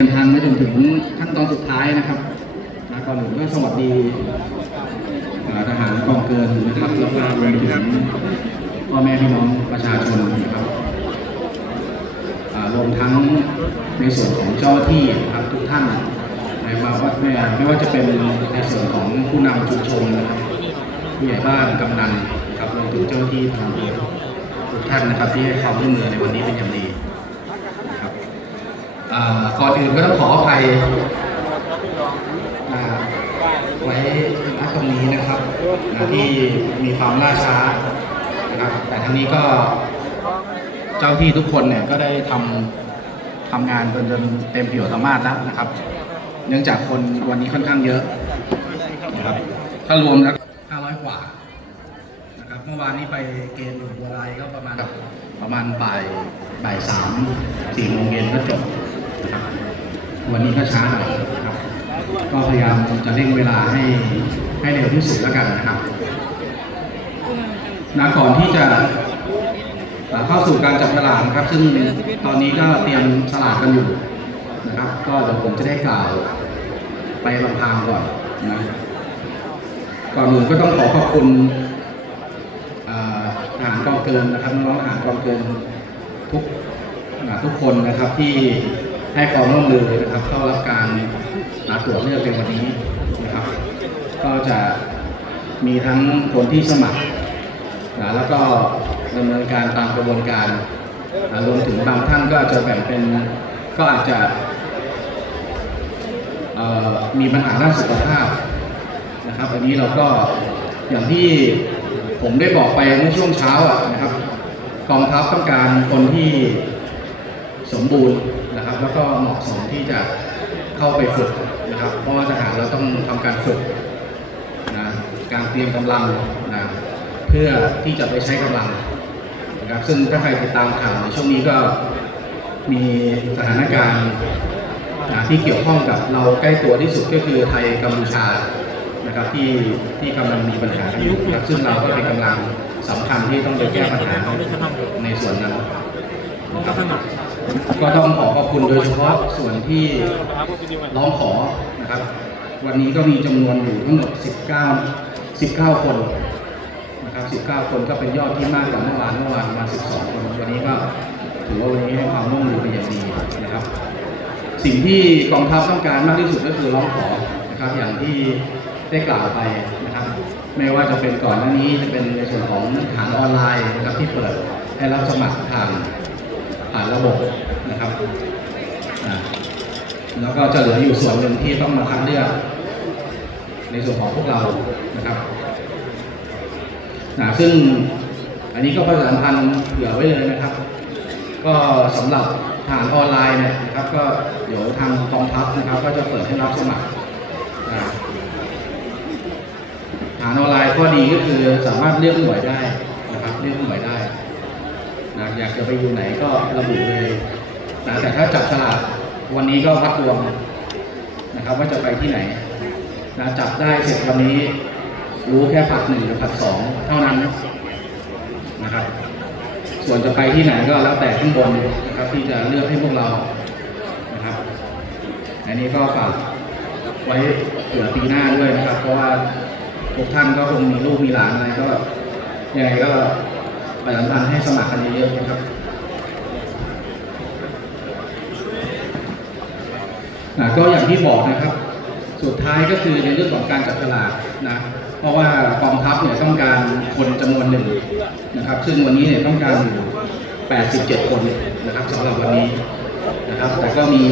เดินทางมาจนถึงขั้นตอนสุดท้ายนะครับนะก่อนอื่นก็สวัสดีทหารกองเกินนะครับแล้วก็รวมถึงพ่อแม่พี่น้องประชาชนนะครับรวมทั้งในส่วนของเจ้าที่นะครับทุกท่านไม่ว่าไม่ไม่ว่าจะเป็นในส่วนของผู้นำชุมชนนะครับผู้ใหญ่บ้านกำนันครับรวมถึงเจ้าที่ทางทุกท่านนะครับที่ให้ความร่วมมือในวันนี้เป็นอย่างดี ก่อนอื่นก็ต้องขออภัยอ่าไว้ณตรงนี้นะครับที่มีความล่าช้านะครับแต่ทั้งนี้ก็เจ้าที่ทุกคนเนี่ยก็ได้ทำทำงานจนจนเต็มผิวสามารถแล้วนะครับ เนื่องจากคนวันนี้ค่อนข้างเยอะนะครับถ้ารวมแล้ว500 กว่านะครับเมื่อวานนี้ไปเกณฑ์อยู่บัวลายก็ประมาณประมาณบ่ายบ่ายสามสี่โมงเย็นก็จบ วันนี้ก็ช้าหน่อยครับ ก็พยายามจะเร่งเวลาให้ให้เร็วที่สุดแล้วกันนะครับนะก่อนที่จะเข้าสู่การจับฉลากนะครับ ซึ่งตอนนี้ก็เตรียมสลากกันอยู่นะครับ ก็เดี๋ยวผมจะได้กล่าวไปลำพางก่อนนะก่อนอื่นก็ต้องขอขอบคุณอ่อทหารกองเกินนะครับน้องทหารกองเกินทุกทุกคนนะครับที่ ให้ความร่วมมือนะครับเข้ารับการอ่าตรวจเลือกในวันนี้นะครับ ก็จะมีทั้งคนที่สมัครอ่าแล้วก็ดำเนินการตามกระบวนการรวมถึงบางท่านก็อาจจะแบ่งเป็นก็อาจจะมีปัญหาด้านสุขภาพนะครับอันนี้เราก็อย่างที่ผมได้บอกไปเมื่อช่วงเช้าอะนะครับกองทัพต้องการคนที่สมบูรณ์ แล้วก็เหมาะสมที่จะเข้าไปฝึกนะครับ เพราะว่าทหารเราต้องทำการฝึกนะการเตรียมกำลังนะเพื่อที่จะไปใช้กำลังนะครับซึ่งถ้าใครติดตามข่าวในช่วงนี้ก็มีสถานการณ์นะที่เกี่ยวข้องกับเราใกล้ตัวที่สุดก็คือไทยกัมพูชานะครับที่ที่กำลังมีปัญหาอยู่ครับซึ่งเราก็เป็นกำลังสำคัญที่ต้องไปแก้ปัญหาในส่วนนั้นนะครับ ก็ต้องขอขอบคุณโดยเฉพาะส่วนที่ร้องขอนะครับ วันนี้ก็มีจำนวนอยู่ทั้งหมด 19 19 คนนะครับ 19 คนก็เป็นยอดที่มากกว่าเมื่อวานเมื่อวานมา 12 คน วันนี้ก็ถือว่าวันนี้ให้ความร่วมมือเป็นอย่างดีนะครับ สิ่งที่กองทัพต้องการมากที่สุดก็คือร้องขอนะครับอย่างที่ได้กล่าวไปนะครับ ไม่ว่าจะเป็นก่อนหน้านี้จะเป็นในส่วนของฐานออนไลน์นะครับที่เปิดให้รับสมัครผ่าน ผ่านระบบนะครับแล้วก็จะเหลืออยู่ส่วนหนึ่งที่ต้องมาคัดเลือกในส่วนของพวกเรานะครับซึ่งอันนี้ก็ประชาสัมพันธ์เผื่อไว้เลยนะครับ ก็สำหรับฐานออนไลน์เนี่ยนะครับ ก็เดี๋ยวทางกองทัพนะครับ ก็จะเปิดให้รับสมัครฐานออนไลน์ข้อดีก็คือสามารถเลือกหน่วยได้นะครับเลือกหน่วยได้ นะอยากจะไปอยู่ไหนก็ระบุเลยนะแต่ถ้าจับฉลากวันนี้ก็พักรวมนะครับว่าจะไปที่ไหนนะจับได้เสร็จวันนี้รู้แค่ผัดหนึ่งกับผัดสองเท่านั้นนะครับ ส่วนจะไปที่ไหนก็แล้วแต่ข้างบนนะครับ ที่จะเลือกให้พวกเรานะครับ อันนี้ก็ฝากไว้เผื่อปีหน้าด้วยนะครับ เพราะว่าทุกท่านก็คงมีลูกมีหลานอะไรก็ยังไงก็ ประชาสัมพันให้สมัครกันเยอะๆนะครับอะก็อย่างที่บอกนะครับ สุดท้ายก็คือในเรื่องของการจับฉลากนะเพราะว่ากองทัพเนี่ยต้องการคนจำนวนหนึ่งนะครับ ซึ่งวันนี้เนี่ยต้องการอยู่87 คนนะครับสำหรับวันนี้นะครับ แต่ก็มี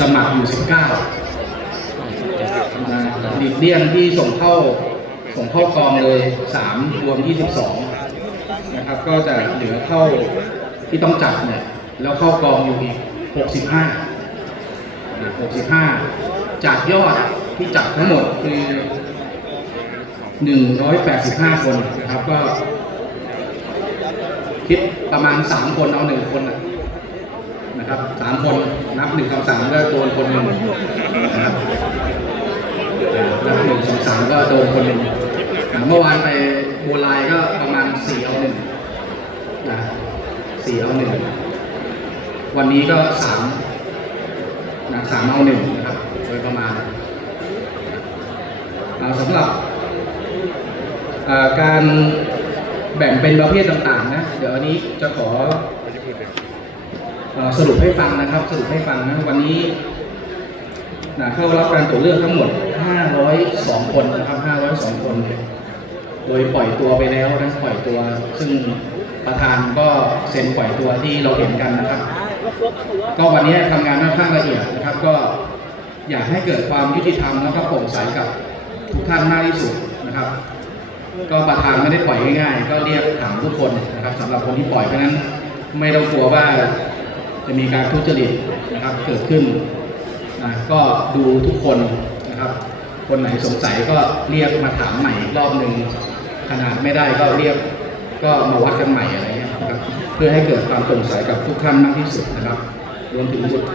สมัครอยู่ 19นะหลีกเลี่ยงที่ส่งเข้าส่งเข้ากองเลย 3 รวม 22 นะครับ ก็จะเหลือเข้าที่ต้องจับเนี่ยแล้วเข้ากองอยู่อีก 65 65 จากยอดที่จับทั้งหมดคือ 185 คนนะครับก็คิดประมาณ 3 คนเอาหนึ่งคนนะครับสามคนนับหนึ่งสองสามก็โดนคนหนึ่งนะครับนับหนึ่งสองสามก็โดนคนหนึ่งเมื่อวานไป บัวลายก็ประมาณสี่เอาหนึ่งนะสี่เอาหนึ่งวันนี้ก็สามนักสามเอาหนึ่งนะครับโดยประมาณอ่าสำหรับการแบ่งเป็นประเภทต่างๆนะเดี๋ยวอันนี้จะขออสรุปให้ฟังนะครับ สรุปให้ฟังนะวันนี้นะเข้ารับการตรวจเลือกทั้งหมด 502 คนนะครับ 502 คน โดยปล่อยตัวไปแล้วนะปล่อยตัว ซึ่งประธานก็เซ็นปล่อยตัวที่เราเห็นกันนะครับ ก็วันนี้ทำงานค่อนข้างละเอียดนะครับ ก็อยากให้เกิดความยุติธรรมแล้วก็โปร่งใสกับทุกท่านมากที่สุดนะครับ ก็ประธานไม่ได้ปล่อยง่ายๆ ก็เรียกถามทุกคนนะครับสำหรับคนที่ปล่อยเพราะฉะนั้นไม่ต้องกลัวว่าจะมีการทุจริตนะครับเกิดขึ้นนะก็ดูทุกคนนะครับ คนไหนสงสัยก็เรียกมาถามใหม่อีกรอบหนึ่ง ขนาดไม่ได้ก็เรียกก็มาวัดกันใหม่อะไรเงี้ยครับเพื่อให้เกิดความโปร่งใสกับทุกท่านมากที่สุดนะครับ รวมถึงบุตร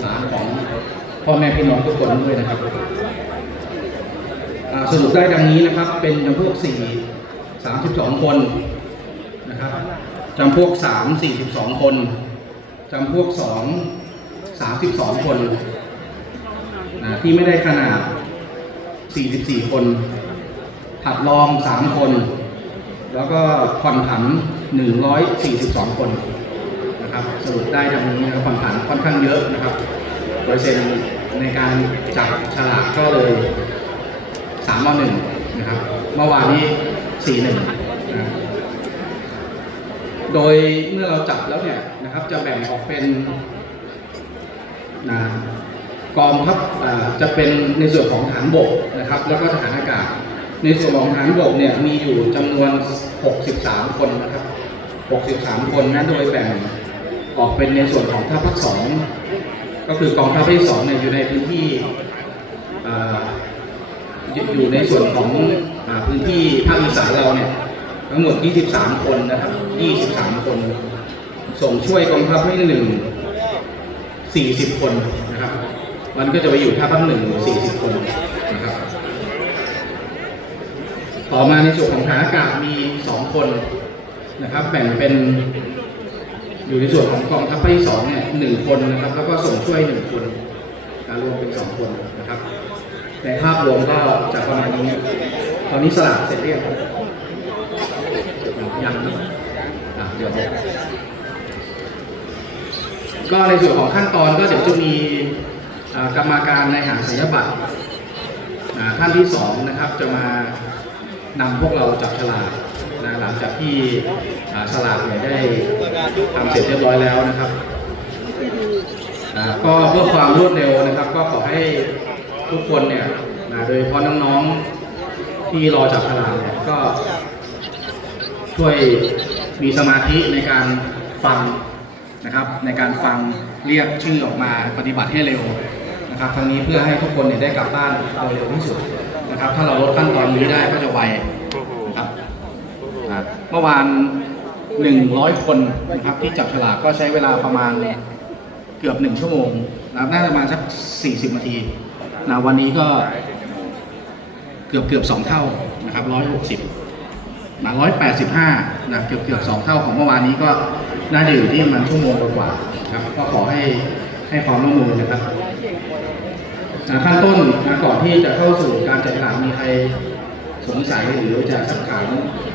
หลานของพ่อแม่พี่น้องทุกคนด้วยนะครับสรุปได้ดังนี้นะครับ เป็นจำพวก 4 32 คนนะครับจำพวก 3 42 คนจำพวก 2 32 คนนะที่ไม่ได้ขนาด 44 คน ผัดรอง 3 คน แล้วก็ผ่อนผัน 142 คนนะครับสรุปได้ดังนี้นะครับผ่อนผันค่อนข้างเยอะนะครับเปอร์เซ็นต์ในการจับฉลากก็เลยสามต่อหนึ่งนะครับเมื่อวานนี้สี่หนึ่งนะโดยเมื่อเราจับแล้วเนี่ยนะครับจะแบ่งออกเป็นนะกองทัพจะเป็นในส่วนของฐานบกนะครับ แล้วก็ทหารอากาศ ในส่วนของฐานบกเนี่ยมีอยู่จำนวน 63 คนนะครับ 63 คนนะโดยแบ่งออกเป็นในส่วนของทัพภาคสองก็คือกองทัพภาคที่สองเนี่ยอยู่ในพื้นที่ออยู่อยู่ในส่วนของอพื้นที่ภาคอีสานเราเนี่ยทั้งหมด 23 คนนะครับ 23 คน ส่งช่วยกองทัพให้หนึ่ง40 คนนะครับ มันก็จะไปอยู่ท่าพักหนึ่ง40 คนนะครับ ต่อมาในส่วนของฐานอากาศมี 2 คนนะครับ แบ่งเป็นอยู่ในส่วนของกองทัพภาคที่สองเนี่ยหนึ่งคนนะครับ แล้วก็ส่งช่วยหนึ่งคนการรวมเป็นสองคนนะครับ ในภาพรวมก็จะประมาณนี้ ตอนนี้สลากเสร็จเรียบยังนะอะเดี๋ยวก็ในส่วนของขั้นตอนก็เดี๋ยวจะมีกรรมาการในหางสัญญบัตรท่านที่สองนะครับจะมา นำพวกเราจับฉลากนะหลังจากที่ฉลากเนี่ยได้ทำเสร็จเรียบร้อยแล้วนะครับก็เพื่อความรวดเร็วนะครับ ก็ขอให้ทุกคนเนี่ยนะโดยเฉพาะน้องๆที่รอจับฉลากเนี่ยก็ช่วยมีสมาธิในการฟังนะครับ ในการฟังเรียกชื่อออกมาปฏิบัติให้เร็วนะครับทั้งนี้เพื่อให้ทุกคนเนี่ยได้กลับบ้านโดยเร็วที่สุด นะครับ ถ้าเราลดขั้นตอนนี้ได้ก็จะไวนะครับอ่าเมื่อวาน 100 คนนะครับที่จับฉลากก็ใช้เวลาประมาณเกือบหนึ่งชั่วโมงนะครับน่าจะประมาณสัก 40 นาทีนะวันนี้ก็เกือบเกือบสองเท่านะครับ160นะ185นะเกือบเกือบสองเท่าของเมื่อวานนี้ก็น่าจะอยู่ที่มันชั่วโมงกว่าๆนะครับก็ขอให้ให้ความร่วมมือนะครับ ขั้นต้นนะก่อนที่จะเข้าสู่การจัดฉลากมีใครสงสัยหรือจะสักถาม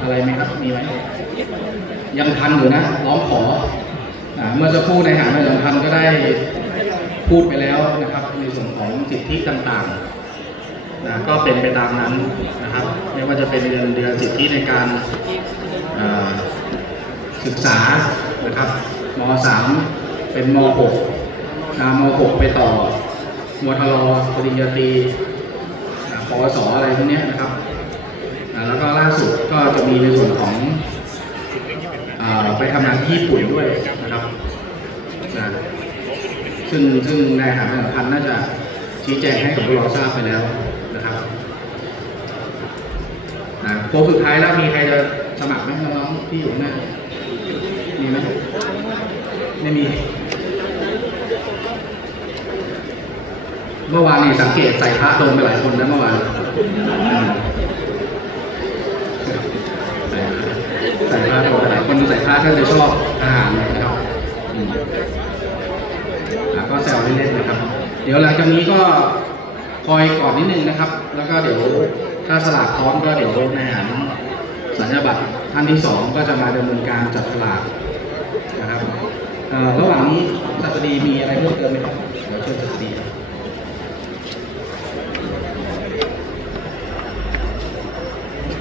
อะไรไหมครับ มีไหมยังทันอยู่นะร้องขออเมื่อสักครู่ในหางประชาสัมพันก็ได้พูดไปแล้วนะครับ ในส่วนของสิทธิต่างๆนะก็เป็นไปตามนั้นนะครับ ไม่ว่าจะเป็นเดือนเดือนสิทธิในการศึกษานะครับม .3 เป็นม .6 นะม .6 ไปต่อ มทรปริญญาตรีอ่าปวสอะไรพวกนี้นะครับ แล้วก็ล่าสุดก็จะมีในส่วนของอไปทำงานที่ญี่ปุ่นด้วยนะครับนะซึ่งซึ่งนายหารสำคัญน่าจะชี้แจงให้กับพวกเราทราบไปแล้วนะครับนะโค้งสุดท้ายแล้วมีใครจะสมัครไหมน้องๆที่อยู่หน้ามีไหมไม่มี เมื่อวานนี่สังเกตใส่พระโดนไปหลายคนนะเมื่อวานใส่ผ้าโดนหลายคนใส่ผ้าก็จะชอบอาหารนะครับอืมอะก็แซวเล่นๆนะครับ เดี๋ยวหลังจากนี้ก็คอยก่อนนิดนึงนะครับ แล้วก็เดี๋ยวถ้าสลากพร้อมก็เดี๋ยวนาหันสัญญาบัตรท่านที่สองก็จะมาดำเนินการจับสลากนะครับอ่อระหว่างนี้สัตดีมีอะไรเพิ่มเติมไหมครับเดี๋ยวเชิญสัตดี